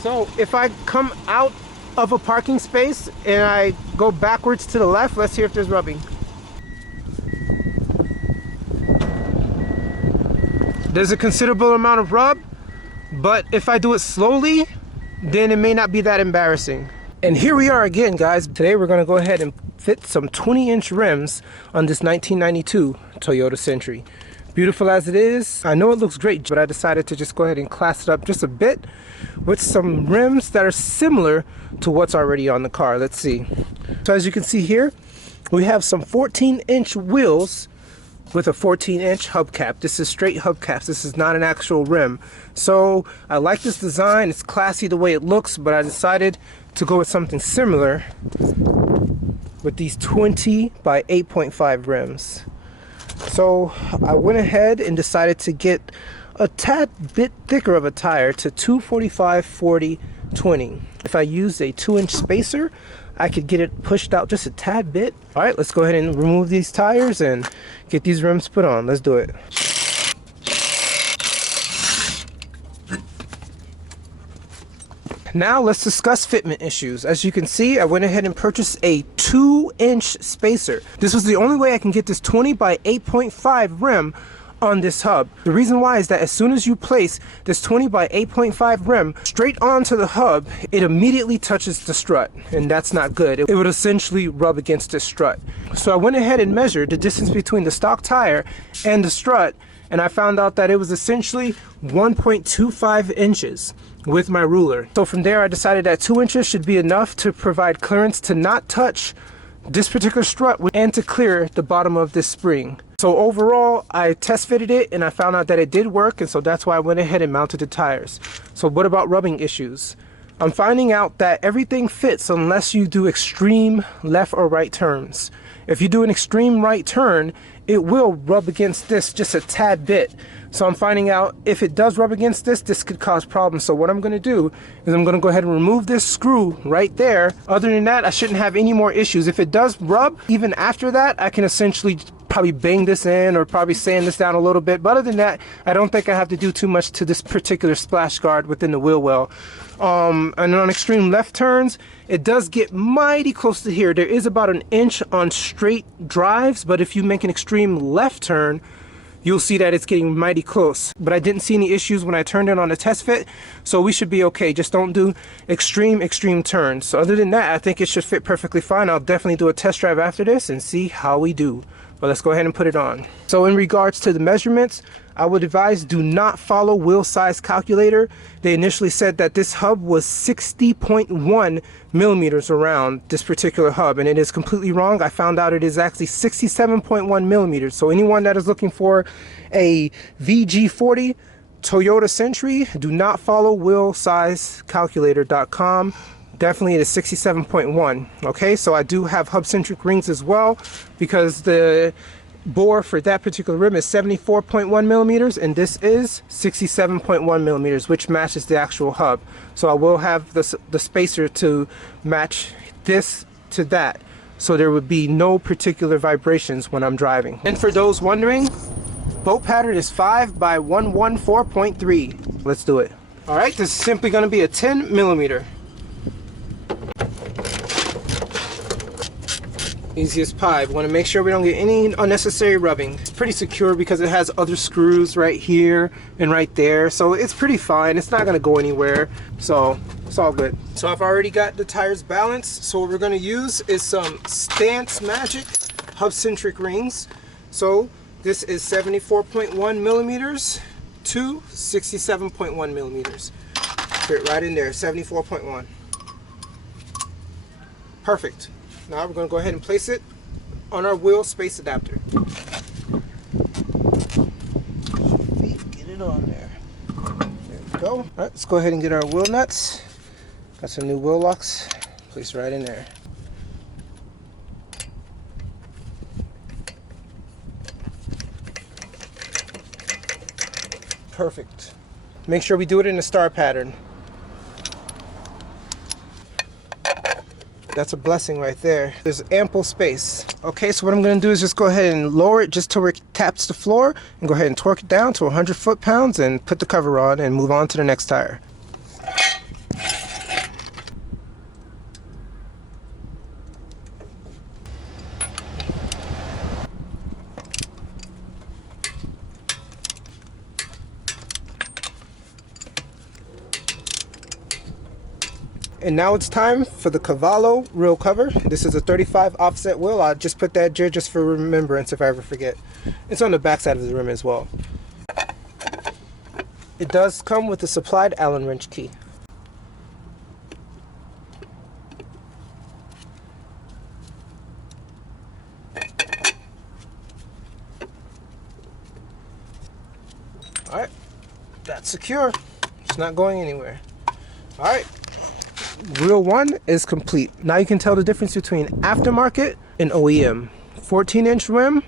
So if I come out of a parking space and I go backwards to the left, let's see if there's rubbing. There's a considerable amount of rub, but if I do it slowly, then it may not be that embarrassing. And here we are again, guys. Today we're gonna go ahead and fit some 20-inch rims on this 1992 Toyota Century. Beautiful as it is, I know it looks great, but I decided to just go ahead and class it up just a bit with some rims that are similar to what's already on the car. Let's see. So as you can see here, we have some 14-inch wheels with a 14-inch hubcap. This is straight hubcaps. This is not an actual rim. So I like this design. It's classy the way it looks, but I decided to go with something similar with these 20 by 8.5 rims. So I went ahead and decided to get a tad bit thicker of a tire to 245/40/20. If I used a 2-inch spacer, I could get it pushed out just a tad bit. All right, let's go ahead and remove these tires and get these rims put on. Let's do it. Now let's discuss fitment issues. As you can see, I went ahead and purchased a 2-inch spacer. This was the only way I can get this 20 by 8.5 rim on this hub. The reason why is that as soon as you place this 20 by 8.5 rim straight onto the hub, it immediately touches the strut, and that's not good. It would essentially rub against the strut. So I went ahead and measured the distance between the stock tire and the strut, and I found out that it was essentially 1.25 inches with my ruler. So from there I decided that 2 inches should be enough to provide clearance to not touch this particular strut and to clear the bottom of this spring. So overall, I test fitted it and I found out that it did work, and so that's why I went ahead and mounted the tires. So what about rubbing issues? I'm finding out that everything fits unless you do extreme left or right turns. If you do an extreme right turn, it will rub against this just a tad bit. So I'm finding out if it does rub against this, this could cause problems. So what I'm going to do is I'm going to go ahead and remove this screw right there. Other than that, I shouldn't have any more issues. If it does rub, even after that, I can essentially probably bang this in or probably sand this down a little bit. But other than that, I don't think I have to do too much to this particular splash guard within the wheel well. And on extreme left turns, it does get mighty close to here. There is about an inch on straight drives, but if you make an extreme left turn, you'll see that it's getting mighty close. But I didn't see any issues when I turned it on a test fit, so we should be okay. Just don't do extreme turns. So other than that, I think it should fit perfectly fine. I'll definitely do a test drive after this and see how we do. But let's go ahead and put it on. So in regards to the measurements, I would advise do not follow wheel size calculator. They initially said that this hub was 60.1 millimeters around this particular hub, and it is completely wrong. I found out it is actually 67.1 millimeters. So anyone that is looking for a VG40 Toyota Century, do not follow wheelsizecalculator.com. Definitely it is 67.1. Okay, so I do have Hubcentric rings as well, because the bore for that particular rim is 74.1 millimeters and this is 67.1 millimeters, which matches the actual hub. So I will have the spacer to match this to that, so there would be no particular vibrations when I'm driving. And for those wondering, bolt pattern is 5 by 114.3. Let's do it. All right, this is simply going to be a 10 millimeter. Easy as pie. We want to make sure we don't get any unnecessary rubbing. It's pretty secure because it has other screws right here and right there, so it's pretty fine. It's not going to go anywhere, so it's all good. So I've already got the tires balanced, so what we're going to use is some STANCEMAGIC Hubcentric rings. So this is 74.1 millimeters to 67.1 millimeters. Fit right in there, 74.1. Perfect. Now we're going to go ahead and place it on our wheel space adapter. Get it on there. There we go. All right, let's go ahead and get our wheel nuts. Got some new wheel locks. Place right in there. Perfect. Make sure we do it in a star pattern. That's a blessing right there. There's ample space. Okay, so what I'm going to do is just go ahead and lower it just till it taps the floor, and go ahead and torque it down to 100 foot-pounds and put the cover on and move on to the next tire. and now it's time for the Cavallo wheel cover. This is a 35 offset wheel. I'll just put that here just for remembrance if I ever forget. It's on the back side of the rim as well. It does come with a supplied Allen wrench key. Alright, that's secure. It's not going anywhere. Alright, wheel 1 is complete. Now you can tell the difference between aftermarket and OEM. 14-inch rim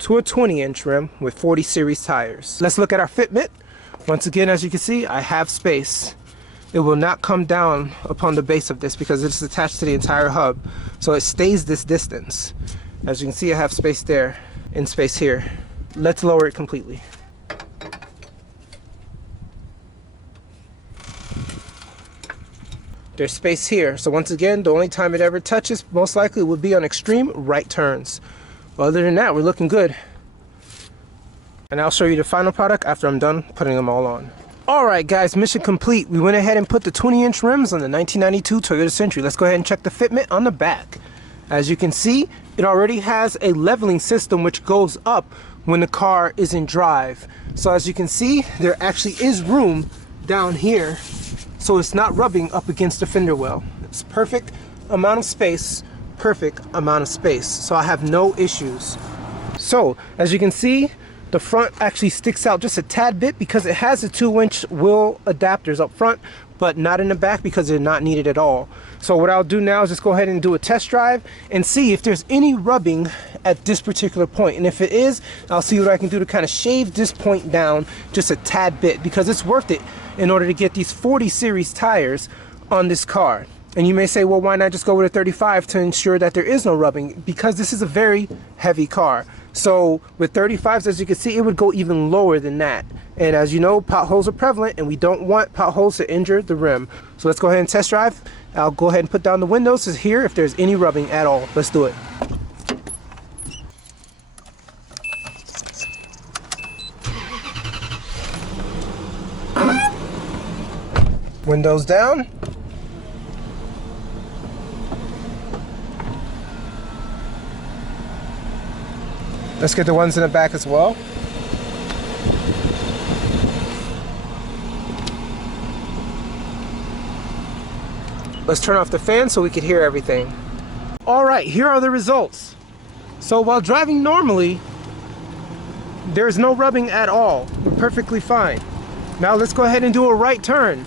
to a 20-inch rim with 40 series tires. Let's look at our fitment. Once again, as you can see, I have space. It will not come down upon the base of this because it's attached to the entire hub. So it stays this distance. As you can see, I have space there and space here. Let's lower it completely. There's space here, so once again, the only time it ever touches most likely would be on extreme right turns. But other than that, we're looking good. And I'll show you the final product after I'm done putting them all on. Alright guys, mission complete. We went ahead and put the 20-inch rims on the 1992 Toyota Century. Let's go ahead and check the fitment on the back. As you can see, it already has a leveling system which goes up when the car is in drive. So as you can see, there actually is room down here, so it's not rubbing up against the fender well. It's perfect amount of space, perfect amount of space. So I have no issues. So as you can see, the front actually sticks out just a tad bit because it has the 2-inch wheel adapters up front, but not in the back because they're not needed at all. So what I'll do now is just go ahead and do a test drive and see if there's any rubbing at this particular point. And if it is, I'll see what I can do to kind of shave this point down just a tad bit, because it's worth it in order to get these 40 series tires on this car. And you may say, well, why not just go with a 35 to ensure that there is no rubbing? Because this is a very heavy car. So with 35s, as you can see, it would go even lower than that. And as you know, potholes are prevalent and we don't want potholes to injure the rim. So let's go ahead and test drive. I'll go ahead and put down the windows to hear if there's any rubbing at all. Let's do it. Windows down. Let's get the ones in the back as well. Let's turn off the fan so we can hear everything. All right, here are the results. So while driving normally, there's no rubbing at all. We're perfectly fine. Now let's go ahead and do a right turn.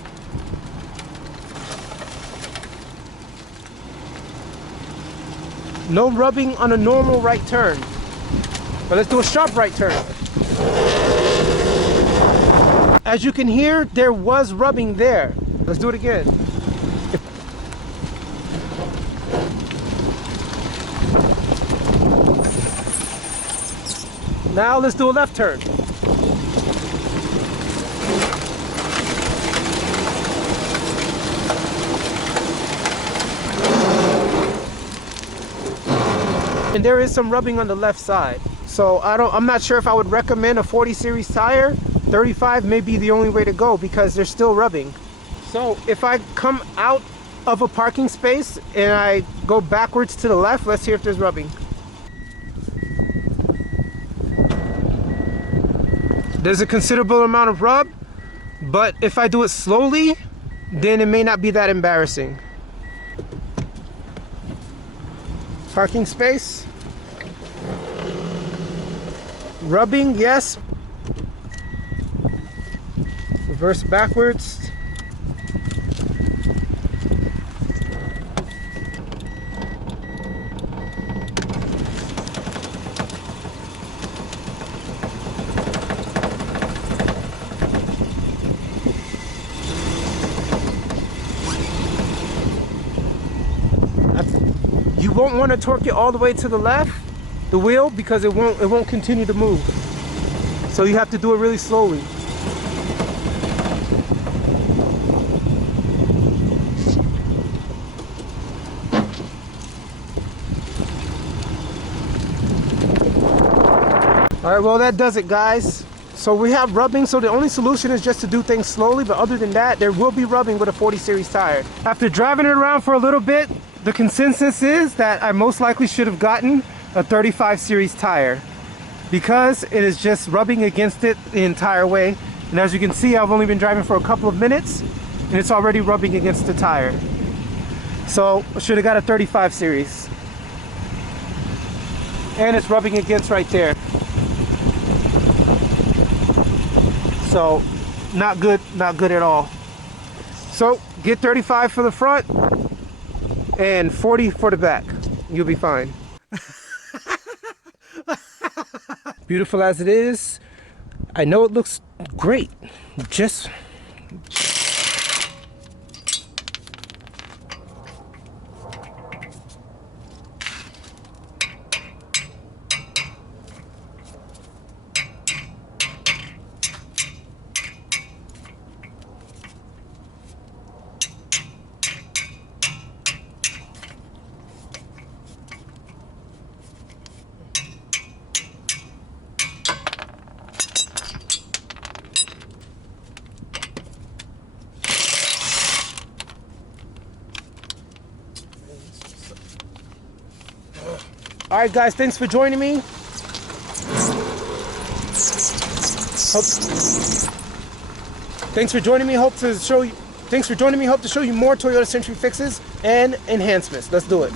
No rubbing on a normal right turn. But let's do a sharp right turn. As you can hear, there was rubbing there. Let's do it again. Now let's do a left turn. And there is some rubbing on the left side. So I'm not sure if I would recommend a 40 series tire. 35 may be the only way to go because there's still rubbing. So if I come out of a parking space and I go backwards to the left, let's see if there's rubbing. There's a considerable amount of rub, but if I do it slowly, then it may not be that embarrassing. Parking space. Rubbing, yes. Reverse backwards. You won't want to torque it all the way to the left, the wheel, because it won't continue to move. So you have to do it really slowly. All right, well that does it, guys. So we have rubbing, so the only solution is just to do things slowly, but other than that, there will be rubbing with a 40 series tire. After driving it around for a little bit, the consensus is that I most likely should have gotten a 35 series tire because it is just rubbing against it the entire way. And as you can see, I've only been driving for a couple of minutes and it's already rubbing against the tire. So I should have got a 35 series. And it's rubbing against right there. So not good at all. So get 35 for the front and 40 for the back. You'll be fine. Beautiful as it is, I know it looks great. Just all right, guys, thanks for joining me. Thanks for joining me. Hope to show you more Toyota Century fixes and enhancements. Let's do it.